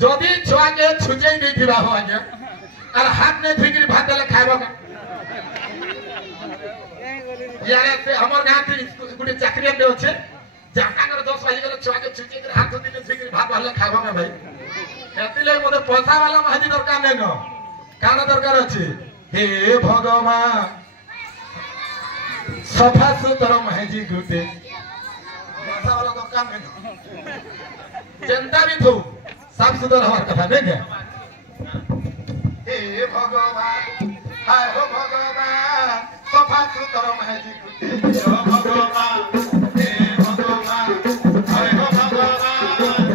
जदि छुआ के छुचे नहीं थिबा हो आज्ञा और हाथ ने फिक्र भात देले खाइबो का यार से हमर गांव के गुटे चाकरी में होछे जाका कर 10 बजे गेले छुआ के छुचे के हाथ दिले फिक्र भात वाले खाइबो का भाई एति ले मोते पैसा वाला महाजी दरकार नै न काना दरकार अछि हे भगवान सफा सुतरा महाजी गुटे पैसा वाला दरकार नै न जनता भी थू साफ सुथरा हमार कथा नहीं क्या हे भगवान हाय हो भगवान सफा सुथरा महाजी गुटे हो भगवान हे भगवान हाय हो भगवान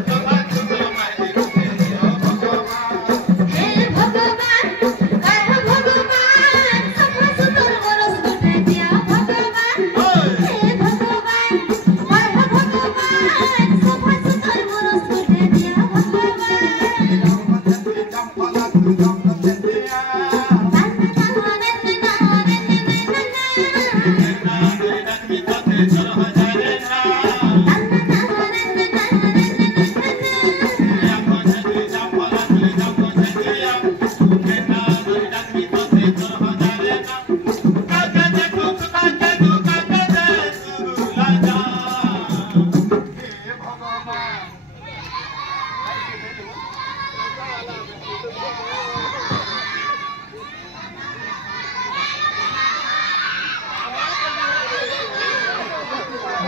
सफा सुथरा महाजी गुटे हो भगवान हे भगवान हाय हो भगवान सफा सुथरा बरस गुटे दिया भगवान हे भगवान हाय हो भगवान सफा सुथरा बरस गुटे दिया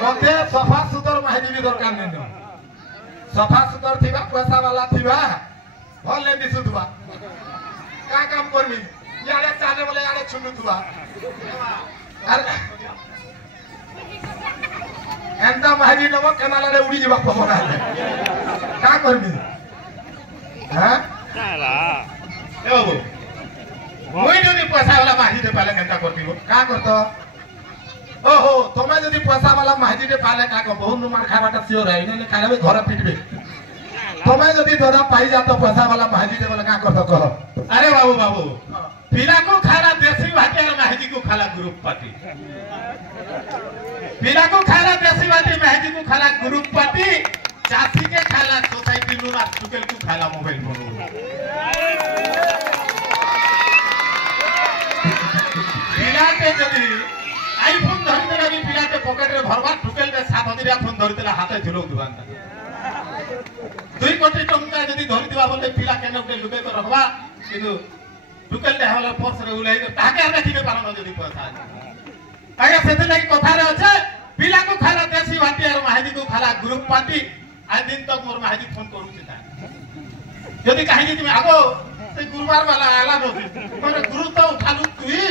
मते सफा सुतर महाजी भी दरकार नै न सफा सुतर थिबा पैसा वाला थिबा भल ले दिसुथबा का काम करबी यारे चाले बोले यारे छुनुथबा अरे एंता महाजी नमो केनाला रे उड़ी जबा पबना का करबी हां काला ए बाबू मोई जदी पैसा वाला महाजी दे पाले केनता करबी का करतो ओहो तुम्हें यदि पैसा वाला महाजी ने पाले का बहुत नुमान खाबाटा सियोर है इन्हें खाने में घर पिटबे तुम्हें यदि दादा पाई जातो पैसा वाला महाजी ने बोला का करतो कहो अरे बाबू बाबू पिला को खाला देसी भाटी और महाजी को खाला ग्रुप पार्टी पिला को खाला देसी भाटी महाजी को खाला ग्रुप पार्टी चासी के खाला सोसाइटी लोन और टुकेल को खाला मोबाइल फोन पिला के यदि आईफोन धरि देला भी पिला के पॉकेट रे भरवा टुकेल के 7000 फोन धरि देला हाथे झुलो दुकान 2 कोटी टंका यदि धरि दिबा बोले पिला केने उठे लुके को रखबा किनु टुकेल दे होला पर्स रे उलाई ताके आके ठीक पारन यदि पैसा आगे सेते लागि कथा रे अछि पिला को खाला देसी भाटी और महाजी को खाला ग्रुप पार्टी आज दिन तक मोर महाजी फोन करू छिता यदि कहि तुम आगो से गुरुवार वाला आला नो मोर गुरु तो उठालु तुई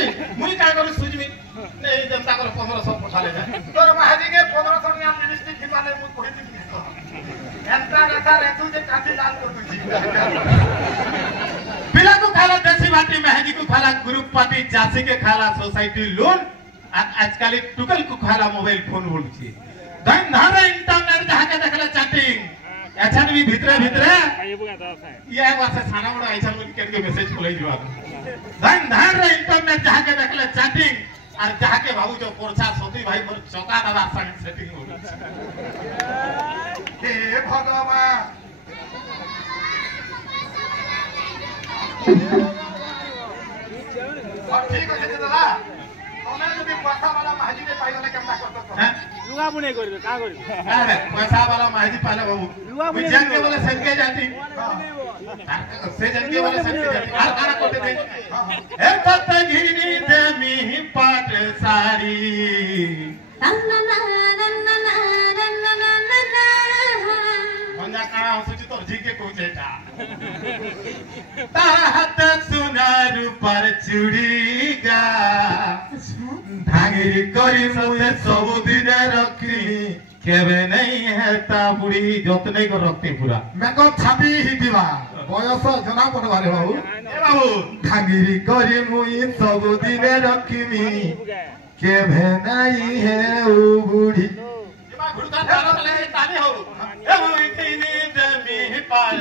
मुई का करू सुजमी नहीं जनता को 1500 पठाले जा तोर महाजी के 1500 निया मिनिस्ट्री खिमाले मु कोहि दिन एंता नेता रे तू जे काठी लाल कर तुझी पिला को खाला देसी भाटी महाजी को खाला ग्रुप पार्टी चासी के खाला सोसाइटी लोन आजकल टुकल को खाला मोबाइल फोन बोलछि धन धारे इंटरनेट जहां के देखले चैटिंग एछन भी भितरे ये वासे साना बड़ा ऐसा के मैसेज खोलै जवा धन धारे इंटरनेट जहां के देखले चैटिंग और जहां के बाबू जो पोरछा सोती भाई मोर चौका दबा संग सेटिंग हो हे भगवान ठीक है दादा तमे जदी पैसा वाला महाजी ने पाइले केमता करतो लुगा बुने करबे का करबे अरे पैसा वाला महाजी पाले बाबू विजन के बोले संके जाती से जन के बोले संके जाती आर काना कोते दे ए तत घिनी दे मी पाट सारी बंदा काना सोची तो जी के कोचेटा तारा हाथ सुनार पर चुड़ीगा धांगिरी करी मुझे सब दिन रखी केबे नहीं है ता बुढ़ी जतने को रखती पूरा मैं को छापी ही दिवा बयस जना पटवारे बाबू ए बाबू धांगिरी करी मुई सब दिन रखीमी केबे नहीं है ओ बूढ़ी ये बा घुड़का तारा वाले ताली हो ए मुई खिनी दे मी पाल